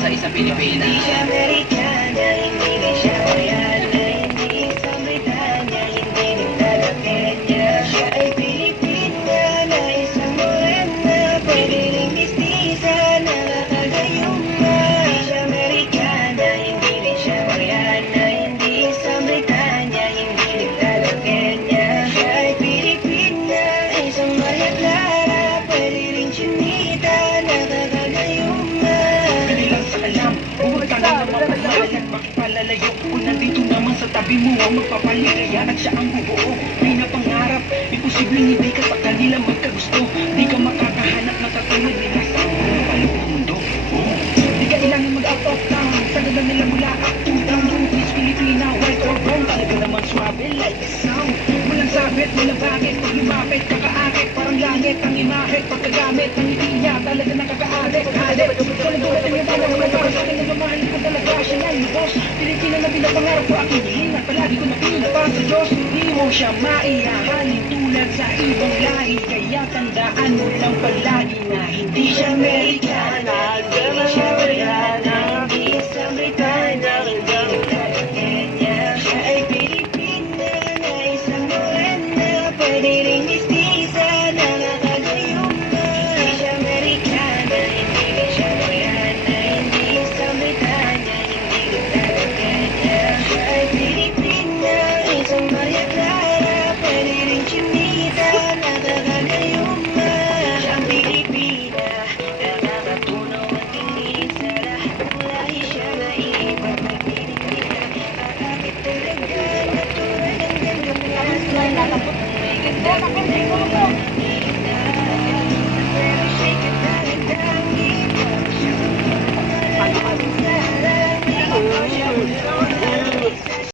sa isang Pilipina. Hindi siya Amerikana, hindi rin siya Koreana, hindi sa Britanya, hindi rin taga Kenya. Siya ay Pilipina na isang morena, pwede ring mestiza, nakakagayuma. Hindi siya Amerikana, hindi rin siya Koreana, hindi sa Britanya, hindi rin taga Kenya. Siya ay Pilipina, isang Maria Clara, pwede ring chinita, nakakagayuma. Kanilang sa alam, huwag ka na mapamahalan, makipalalayo. Kung nandito naman sa tabi mo ang magpapaligaya at siya ang bubuo. May napangarap, imposibleng hindi ka sa kanila magkagusto. Di ka makakahanap na katulad nila sa palong mundo. Di ka ilangan mag-out of town, sa ganda nila mula up to down. Rooties, Pilipina, white or brown, talaga naman swabe like a sound. Walang sabit, walang bakit, pag lumapit, kakaakit, parang langit ang imahit, pagkagamit, ang ngiti niya, talaga nakakaalit, halit. Sa nagulat ang nabala, wala para sa akin, nagmamahal ko talaga, siya na yung boss. Pilipina na pinapangarap ko aking hihinga, palagi ko napinapa sa Diyos. Di mo siya maihahalin tulad sa ibang lahi, kaya tandaan mo lang palagi na hindi siya Amerikana.